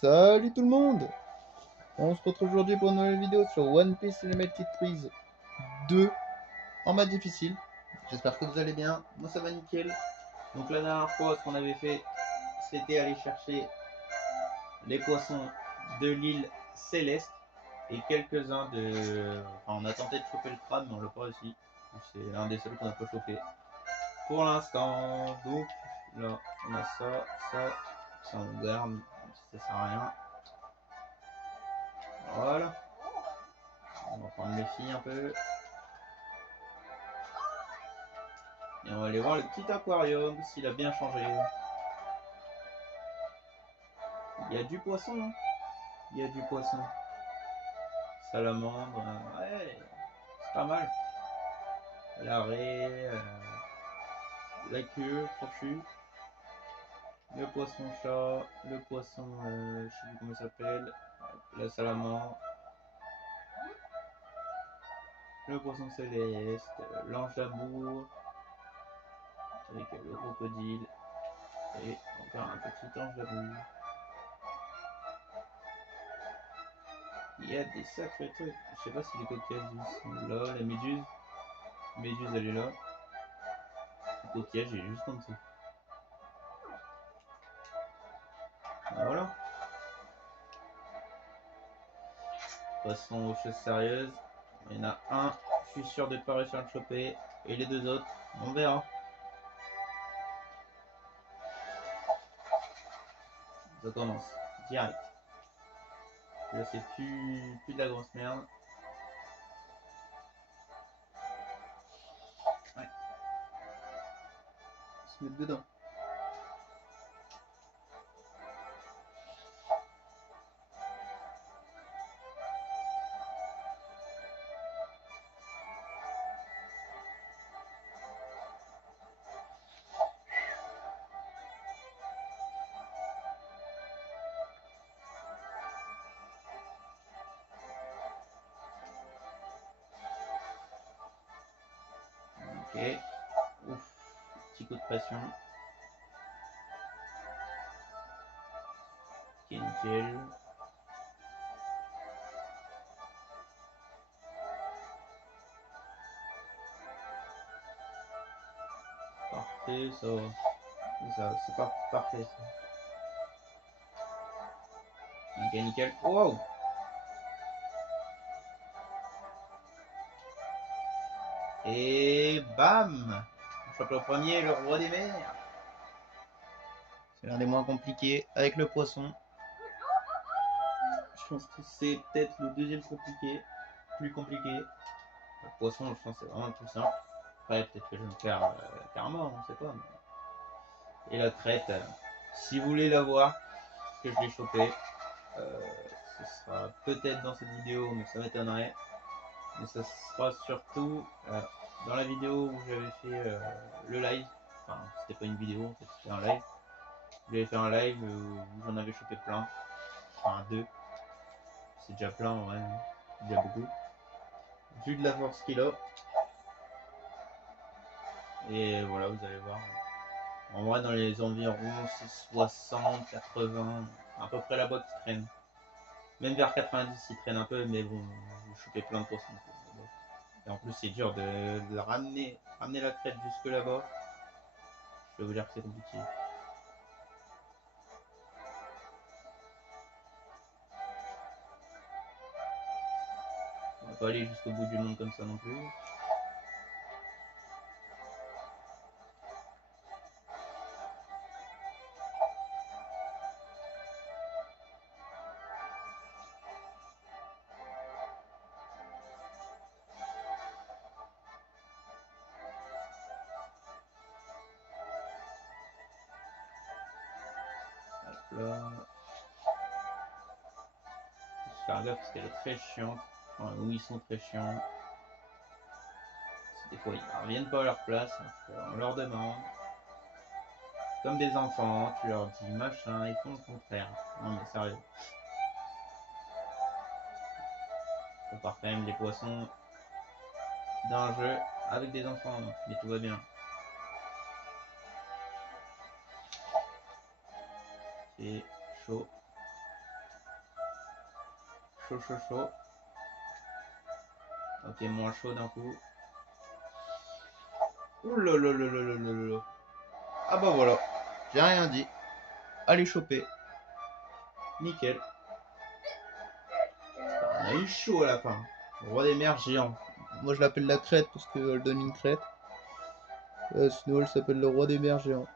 Salut tout le monde! On se retrouve aujourd'hui pour une nouvelle vidéo sur One Piece Cinematic Freeze 2 en mode difficile. J'espère que vous allez bien, moi ça va nickel. Donc la dernière fois ce qu'on avait fait c'était aller chercher les poissons de l'île Céleste et quelques-uns de... Enfin on a tenté de choper le crabe mais on l'a pas réussi. C'est un des seuls qu'on n'a pas chopé pour l'instant. Donc là on a ça on garde même si ça sert à rien. Voilà. On va prendre les filles un peu. Et on va aller voir le petit aquarium, s'il a bien changé. Il y a du poisson, hein. Il y a du poisson. Salamandre, ouais, c'est pas mal. L'arrêt, la queue, fourchue. Le poisson chat, le poisson, je sais plus comment il s'appelle. La salamandre. Le poisson céleste, l'ange d'amour. Avec le crocodile. Et encore un petit ange d'amour. Il y a des sacrés trucs. Je sais pas si les coquillages sont là. La méduse. Méduse elle est là. Le coquillage est juste en dessous. Voilà. Passons aux choses sérieuses. Il y en a un, je suis sûr de ne pas réussir à le choper. Et les deux autres, on verra. Ça commence. Direct. Là c'est plus de la grosse merde. Ouais. Se mettre dedans. Ok. Ouf. Petit coup de pression. Ok, nickel. Parfait, ça c'est pas parfait ça. Ok, nickel. Wow! Et bam! On chope le premier, le roi des mers. C'est l'un des moins compliqués avec le poisson. Je pense que c'est peut-être le deuxième plus compliqué. Le poisson, je pense que c'est vraiment le plus simple. Après, peut-être que je vais me faire karma, on sait pas. Mais... Et la crête, si vous voulez la voir, que je l'ai chopé, ce sera peut-être dans cette vidéo, mais ça m'étonnerait. Mais ça sera surtout dans la vidéo où j'avais fait le live. Enfin, c'était pas une vidéo, en fait, c'était un live. J'avais fait un live où j'en avais chopé plein. Enfin, deux. C'est déjà plein, ouais. C'est déjà beaucoup. Vu de la force qu'il a. Et voilà, vous allez voir. En vrai, dans les environs, c'est 60, 80, à peu près là-bas qui traîne. Même vers 90, il traîne un peu, mais bon, je chopais plein de poissons. Et en plus, c'est dur de ramener la crête jusque là-bas. Je peux vous dire que c'est compliqué. On va pas aller jusqu'au bout du monde comme ça non plus. Hop là. Je faire gaffe parce qu'elle est très chiante. Enfin, où ils sont très chiants. Des fois, ils ne reviennent pas à leur place. On leur demande. Comme des enfants, tu leur dis machin, ils font le contraire. Non mais sérieux. On part quand même les poissons d'un jeu avec des enfants, mais tout va bien. C'est chaud. chaud. Ok, moins chaud d'un coup. Ouh là là là là là là là. Ah bah voilà, j'ai rien dit. Allez choper. Nickel. On a eu chaud à la fin. Le roi des mers géant. Moi je l'appelle la crête parce qu'elle donne une crête. Sinon elle s'appelle le roi des mers géant.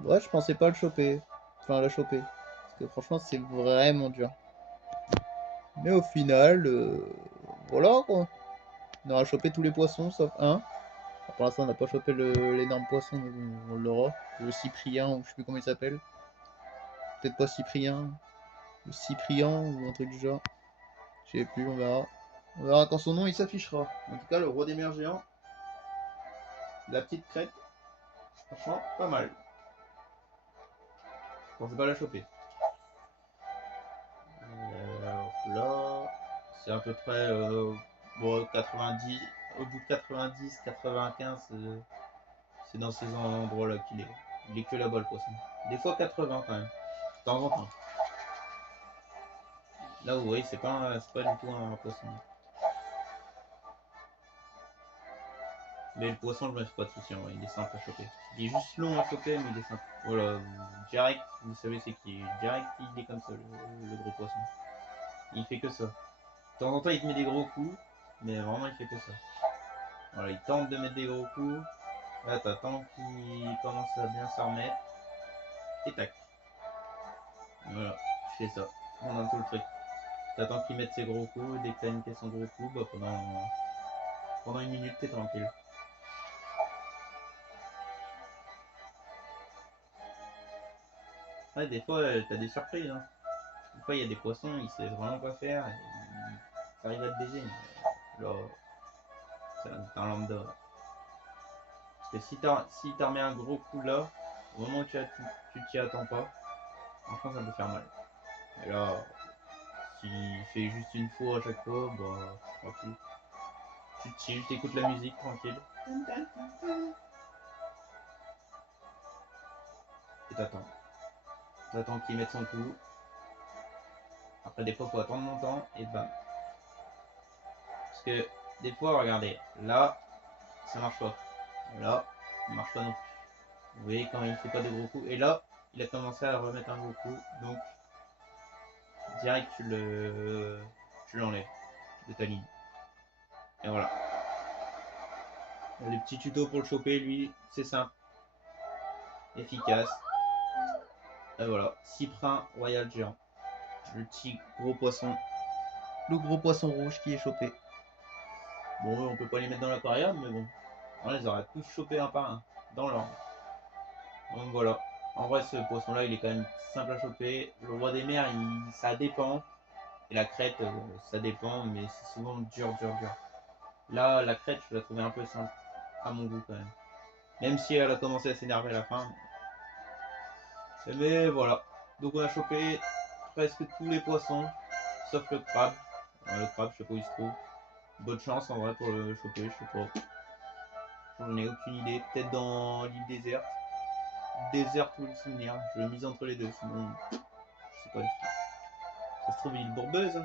Ouais, je pensais pas le choper. Enfin la choper. Parce que franchement c'est vraiment dur. Mais au final, voilà quoi. On aura chopé tous les poissons sauf un. Alors, pour l'instant on n'a pas chopé l'énorme poisson, mais bon, on l'aura. Le Cyprien ou je sais plus comment il s'appelle. Peut-être pas Cyprien. Le Cyprien ou un truc du genre. Je sais plus, on verra. On verra quand son nom il s'affichera. En tout cas, le roi des mers géants, la petite crête, franchement, pas mal. Je pensais pas la choper. Là, c'est à peu près bon, 90, au bout de 90, 95, c'est dans ces endroits-là qu'il est. Il est que là-bas le poisson. Des fois 80 quand même, de temps en temps. Là, vous voyez, c'est pas du tout un poisson. Mais le poisson, je me fais pas de soucis, il est simple à choper. Il est juste long à choper, mais il est simple. Voilà, direct, vous savez c'est qui. Direct, il est comme ça, le gros poisson. Il fait que ça. De temps en temps, il te met des gros coups, mais vraiment, il fait que ça. Voilà, il tente de mettre des gros coups. Là, t'attends qu'il commence à bien s'en remettre. Et tac. Voilà, je fais ça. Pendant tout le truc. T'attends qu'il mette ses gros coups. Dès que t'as niqué son gros coup, bah pendant une minute, t'es tranquille. Ouais, des fois, t'as des surprises. Hein. Des fois, il y a des poissons, ils se laissent vraiment pas faire. Ça arrive à te baiser. Mais là, c'est un lambda. Parce que si t'en remets un gros coup là, au moment où tu t'y attends pas, franchement, ça peut faire mal. Et là, s'il fait juste une fois à chaque fois, bah, tranquille. Tu chill, t'écoutes la musique, tranquille. Et t'attends. T'attends qu'il mette son coup. Après, des fois, faut attendre longtemps et bam. Parce que des fois, regardez, là, ça marche pas. Là, ça marche pas non plus. Vous voyez quand il fait pas de gros coups. Et là, il a commencé à remettre un gros coup. Donc, direct, tu l'enlèves de ta ligne. Et voilà. Les petits tutos pour le choper, lui, c'est simple. Efficace. Et voilà. Cyprin royal géant. Le petit gros poisson. Le gros poisson rouge qui est chopé. Bon, on peut pas les mettre dans l'aquarium, mais bon. On les aurait tous chopés un par un. Dans l'ordre. Donc voilà. En vrai, ce poisson-là, il est quand même simple à choper. Le roi des mers, ça dépend. Et la crête, ça dépend, mais c'est souvent dur. Là, la crête, je la trouvais un peu simple. À mon goût, quand même. Même si elle a commencé à s'énerver à la fin. Mais voilà. Donc on a chopé presque tous les poissons, sauf le crabe. Le crabe, je sais pas où il se trouve. Bonne chance en vrai pour le choper, je sais pas. J'en ai aucune idée. Peut-être dans l'île déserte. Déserte ou le souvenir. Je mise entre les deux, sinon je sais pas du tout. Ça se trouve l'île Bourbeuse, hein.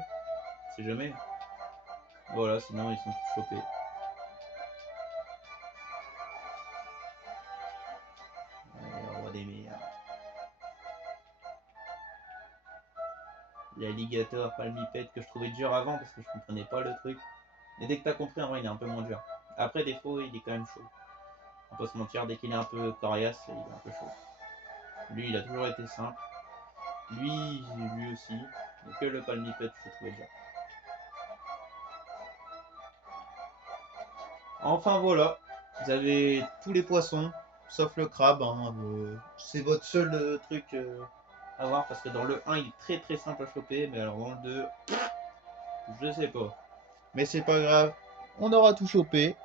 C'est jamais. Voilà, sinon ils sont tous chopés. Le roi des mers. L'alligator palmipède que je trouvais dur avant parce que je comprenais pas le truc. Mais dès que t'as compris, en vrai, il est un peu moins dur. Après, des fois, il est quand même chaud. On peut se mentir, dès qu'il est un peu coriace, il est un peu chaud. Lui, il a toujours été simple. Lui aussi. Mais que le palmipède, je trouvais dur. Enfin voilà, vous avez tous les poissons, sauf le crabe. Hein, c'est votre seul truc à voir parce que dans le 1, il est très simple à choper. Mais alors dans le 2, je sais pas. Mais c'est pas grave, on aura tout chopé.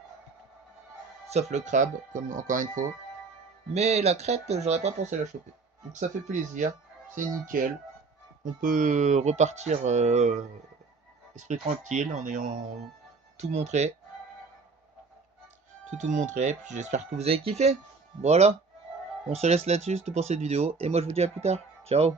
Sauf le crabe, comme encore une fois. Mais la crête, j'aurais pas pensé la choper. Donc ça fait plaisir, c'est nickel. On peut repartir esprit tranquille en ayant tout montré. Tout montré. Puis j'espère que vous avez kiffé. Voilà. On se laisse là-dessus, c'est tout pour cette vidéo. Et moi je vous dis à plus tard. Ciao.